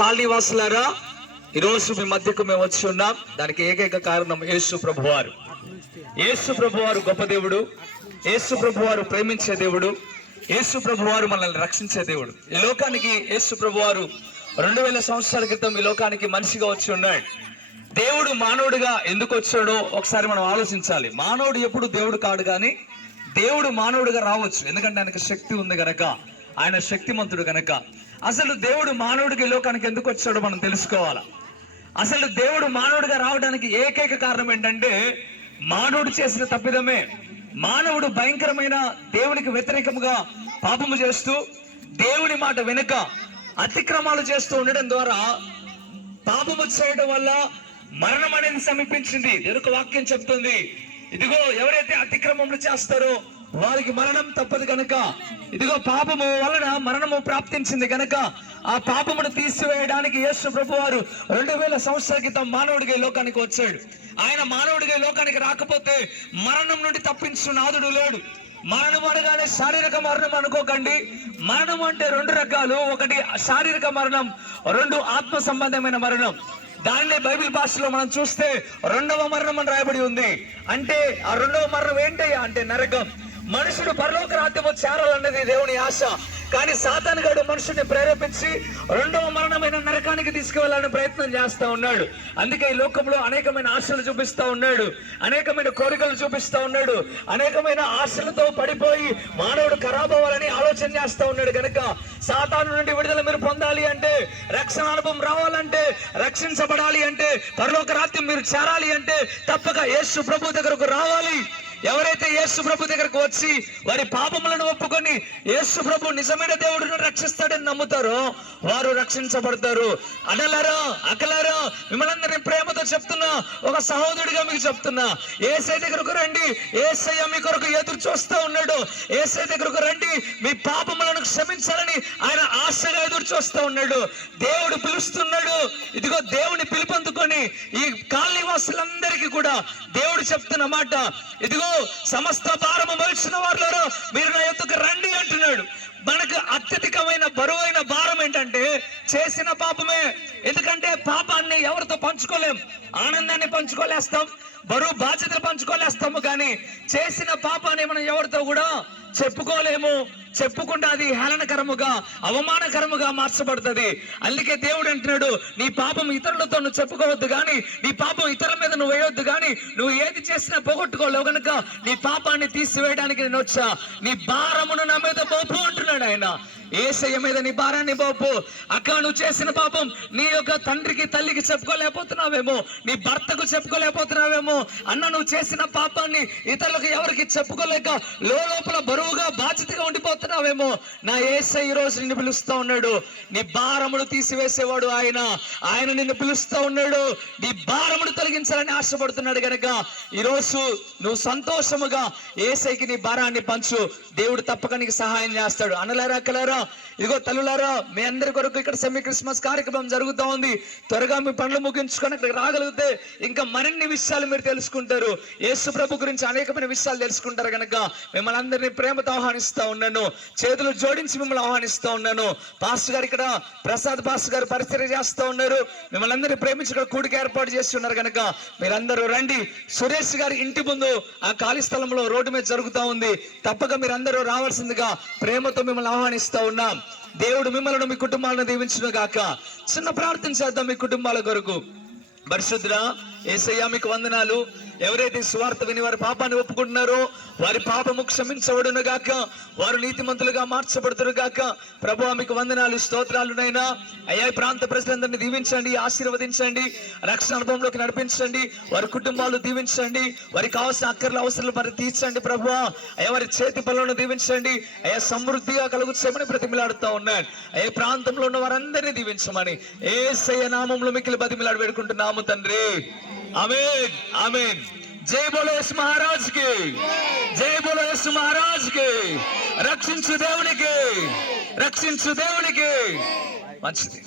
Colony వాసులారా, ఈరోజు మీ మధ్యకు మేము వచ్చి ఉన్నాం. దానికి ఏకైక కారణం యేసు ప్రభువారు. యేసు ప్రభువారు గొప్ప దేవుడు, యేసు ప్రభువారు ప్రేమించే దేవుడు, యేసు ప్రభువారు మనల్ని రక్షించే దేవుడు. ఈ లోకానికి యేసు ప్రభువారు 2000 సంవత్సరాల క్రితం ఈ లోకానికి మనిషిగా వచ్చి ఉన్నాడు. దేవుడు మానవుడిగా ఎందుకు వచ్చాడో ఒకసారి మనం ఆలోచించాలి. మానవుడు ఎప్పుడు దేవుడు కాడు, కానీ దేవుడు మానవుడిగా రావచ్చు. ఎందుకంటే ఆయనకు శక్తి ఉంది గనక, ఆయన శక్తిమంతుడు గనక. అసలు దేవుడు మానవుడికి ఈ లోకానికి ఎందుకు వచ్చాడో మనం తెలుసుకోవాలా. అసలు దేవుడు మానవుడిగా రావడానికి ఏకైక కారణం ఏంటంటే మానవుడు చేసిన తప్పిదమే. మానవుడు భయంకరమైన దేవునికి వ్యతిరేకముగా పాపము చేస్తూ దేవుని మాట వెనుక అతిక్రమాలు చేస్తూ ఉండడం ద్వారా పాపము చేయడం వల్ల మరణం అనేది సమీపించింది. దేవుని వాక్యం చెప్తుంది, ఇదిగో ఎవరైతే అతిక్రమములు చేస్తారో వారికి మరణం తప్పదు కనుక, ఇదిగో పాపము వలన మరణము ప్రాప్తించింది కనుక ఆ పాపమును తీసివేయడానికి యేసు ప్రభువారు 2000 సంవత్సరాల క్రితం మానవుడిగా లోకానికి వచ్చాడు. ఆయన మానవుడిగా లోకానికి రాకపోతే మరణం నుండి తప్పించు నాదుడు లేడు. మరణం అనగానే శారీరక మరణం అనుకోకండి. మరణం అంటే 2 రకాలు. ఒకటి శారీరక మరణం, 2 ఆత్మ సంబంధమైన మరణం. దానినే బైబిల్ భాషలో మనం చూస్తే 2వ మరణం అని రాయబడి ఉంది. అంటే ఆ 2వ మరణం ఏంటయ్యా అంటే నరకం. మనుషుడు పరలోక రాజ్యము చేరాలన్నది దేవుని ఆశ. కానీ సాతాను గాడు మనుషుడిని ప్రేరేపించి 2వ మరణమైన నరకానికి తీసుకువెళ్ళాలని ప్రయత్నం చేస్తా ఉన్నాడు. అందుకే ఈ లోకంలో అనేకమైన ఆశలు చూపిస్తా ఉన్నాడు, అనేకమైన కోరికలు చూపిస్తా ఉన్నాడు, అనేకమైన ఆశలతో పడిపోయి మానవుడు ఖరాబ్ అవ్వాలని ఆలోచన చేస్తా ఉన్నాడు. కనుక సాతాను నుండి విడుదల మీరు పొందాలి అంటే, రక్షణ అనుభవం రావాలంటే, రక్షించబడాలి అంటే, పరలోక రాజ్యం మీరు చేరాలి అంటే తప్పక యేసు ప్రభు దగ్గరకు రావాలి. ఎవరైతే యేసు ప్రభు దగ్గరకు వచ్చి వారి పాపములను ఒప్పుకొని యేసు ప్రభు నిజమైన దేవుడిని రక్షిస్తాడని నమ్ముతారో వారు రక్షించబడతారు. అనలారా అకలారా, మిమ్మల్ని ప్రేమతో చెప్తున్నా, ఒక సహోదరుడిగా మీకు చెప్తున్నా, యేసయ్య దగ్గరకు రండి. యేసయ్య మీ కొరకు ఎదురు చూస్తూ ఉన్నాడు. యేసయ్య దగ్గరకు రండి, మీ పాపములను క్షమించాలని ఆయన ఆశగా ఎదురు చూస్తూ ఉన్నాడు. దేవుడు పిలుస్తున్నాడు. ఇదిగో దేవుని పిలుపొందుకొని ఈ కాలనీ వాసులందరికీ కూడా దేవుడు చెప్తున్న మాట, ఇదిగో సమస్త భారము మోసిన వారులారా మీరు నా యొద్దకు రండి అంటున్నాడు. మనకు అత్యధికమైన బరువైన భారం ఏంటంటే చేసిన పాపమే. ఎందుకంటే పాపాన్ని ఎవరితో పంచుకోలేం. ఆనందాన్ని పంచుకోలేస్తాం, బరువు బాధ్యతలు పంచుకోలేస్తాము, కానీ చేసిన పాపాన్ని మనం ఎవరితో కూడా చెప్పుకోలేము. చెప్పుకుంటే అది హేళనకరముగా, అవమానకరముగా మార్చబడుతుంది. అందుకే దేవుడు అంటున్నాడు, నీ పాపం ఇతరులతో నువ్వు చెప్పుకోవద్దు, కానీ నీ పాపం ఇతరుల మీద నువ్వు వేయొద్దు, కానీ నువ్వు ఏది చేసినా పోగొట్టుకోలేవు కనుక నీ పాపాన్ని తీసివేయడానికి నేను వచ్చా. నీ భారమును నా మీద మోపు అంటున్నాడు ఆయన. యేసయ్య మీద నీ భారాన్ని మోపు. అక్క, నువ్వు చేసిన పాపం నీ యొక్క తండ్రికి తల్లికి చెప్పుకోలేకపోతున్నావేమో, నీ భర్తకు చెప్పుకోలేకపోతున్నావేమో. అన్న, నువ్వు చేసిన పాపాన్ని ఇతరులకు ఎవరికి చెప్పుకోలేక లోపల బరువుగా బాధ్యతగా ఉండిపోతున్నావేమో. నా యేసయ్య ఈ రోజు నిన్ను పిలుస్తా ఉన్నాడు. నీ భారమును తీసివేసేవాడు ఆయన. ఆయన నిన్ను పిలుస్తా ఉన్నాడు. నీ భారమును తొలగించాలని ఆశపడుతున్నాడు కనుక ఈరోజు నువ్వు సంతోషముగా యేసయ్యకి నీ భారాన్ని పంచు. దేవుడు తప్పక నీకు సహాయం చేస్తాడు. అనలారా అక్కలారా, ఇదిగో తల్లులారా, మీ అందరి కొరకు ఇక్కడ సెమీ క్రిస్మస్ కార్యక్రమం జరుగుతూ ఉంది. త్వరగా మీ పనులు ముగించుకొని ఇక్కడ రాగలిగితే ఇంకా మరిన్ని విషయాలు మీరు తెలుసుకుంటారు. యేసు ప్రభు గురించి అనేకమైన విషయాలు తెలుసుకుంటారు కనుక మిమ్మల్ని అందరినీ ప్రేమతో ఆహ్వానిస్తా ఉన్నాను. చేతులు జోడించి మిమ్మల్ని ఆహ్వానిస్తా ఉన్నాను. పాస్టర్ గారు ఇక్కడ, ప్రసాద్ పాస్టర్ గారు పరిచర్య చేస్తూ ఉన్నారు. మిమ్మల్ని అందరినీ ప్రేమించి ఇక్కడ కూడిక ఏర్పాటు చేసి ఉన్నారు కనుక మీరందరూ రండి. సురేష్ గారి ఇంటి ముందు ఆ ఖాళీ స్థలంలో రోడ్డు మీద జరుగుతూ ఉంది. తప్పక మీరందరూ రావాల్సిందిగా ప్రేమతో మిమ్మల్ని ఆహ్వానిస్తా ఉన్నాం. దేవుడు మిమ్మల్ని మీ కుటుంబాలను దీవించును గాక. చిన్న ప్రార్థన చేద్దాం మీ కుటుంబాల కొరకు. పరిశుద్ధుడా యేసయ్య, మీకు వందనాలు. ఎవరైతే సువార్త విని వారి పాపాన్ని ఒప్పుకుంటున్నారో వారి పాపము క్షమించబడును గాక, వారు నీతిమంతులుగా మార్చబడుతురు గాక. ప్రభువా, మీకు వందనాలు, స్తోత్రాలునైనా. అయ్యా, ప్రాంత ప్రజలందరినీ దీవించండి, ఆశీర్వదించండి, రక్షణ అనుభవంలోకి నడిపించండి, వారి కుటుంబాలు దీవించండి, వారికి కావాల్సిన అక్కర్ల అవసరాలు మరి తీర్చండి. ప్రభువా, అయ్యా, వారి చేతి పనులను దీవించండి. అయ్యా, సమృద్ధిగా కలుగు చేయమని బ్రతిమిలాడుతూ ఉన్నాను. అయ్యా, ప్రాంతంలో ఉన్న వారందరినీ దీవించమని యేసయ్య నామములో మిక్కిలి బతిమిలాడి వేడుకుంటున్నాము తండ్రి. ఆమేన్, ఆమేన్. జై బోలో యేసు మహారాజ్ కి, జై బోలో యేసు మహారాజ్ కి. రక్షించు దేవునికి, రక్షించు దేవునికి. మంచిది.